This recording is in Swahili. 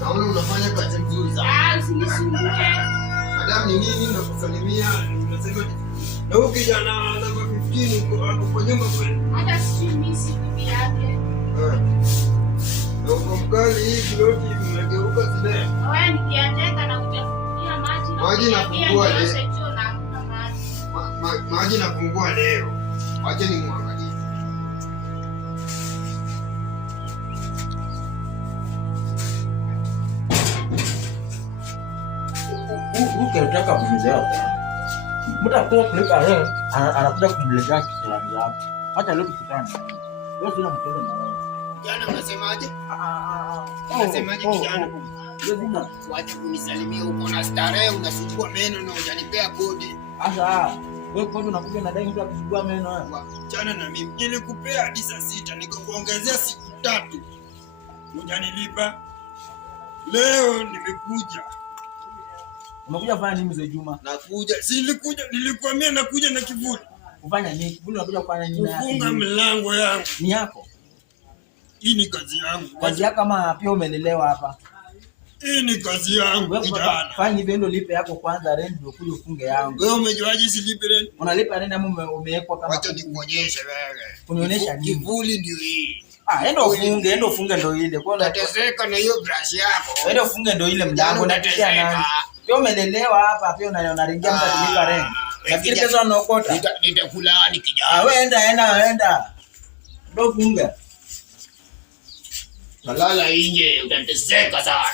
Naona unafanya kazi nzuri sana. Usinisumbue. Madam ni nini nakusalimia? Unasema na huyu kijana namba 15 kwa nyumba kweli. Hata sijui mimi si bibi yake. Na uko mkali hivi loti mnageuka zile. Wewe nikiandeka na kutafutia maji na maji nafungua leo. Maji nafungua leo. Acha ni muangalie. Ukitaka kumlea mtakuwa kulika leo anakuja kumletea kisirani yako. Hata leo tukutane. Wewe sina mtoto na wewe. Jana unasemaje? Unasemaje kijana? Wacha kunisalimia uko na starehe unasugua meno na hujanipea kodi. Sasa wewe kodi unakuja na dai mtu akisugua meno wewe. Jana na mimi nilikupea hadi saa 6 nikakuongezea siku 3. Hujanilipa. Leo nimekuja. Umekuja kufanya nini mzee Juma? Nakuja. Si nilikuja, nilikwambia nakuja na kivuli. Kufanya nini? Kivuli unakuja kufanya nini? Kufunga mlango yangu. Ni yako? Hii ni kazi yangu. Kazi yako kama pia umelelewa hapa? Hii ni kazi yangu kijana. Fanya hivyo ndio lipe yako kwanza rent ndio kuja ufunge yangu. Wewe umejuaje silipe rent? Unalipa rent ama umewekwa kama? Acha nikuonyeshe wewe. Unionyesha nini? Kivuli ndio hii. Enda ufunge ndio ile. Kwa unateseka na hiyo brush yako. Enda ufunge ndio ile mlango unatetea nani? Pia umelelewa hapa pia unaringia mtu kulipa rent. Nafikiri kesho anaokota. Nitakulaani kijana. Wewe enda. Ndio funga. Nalala nje utateseka sana.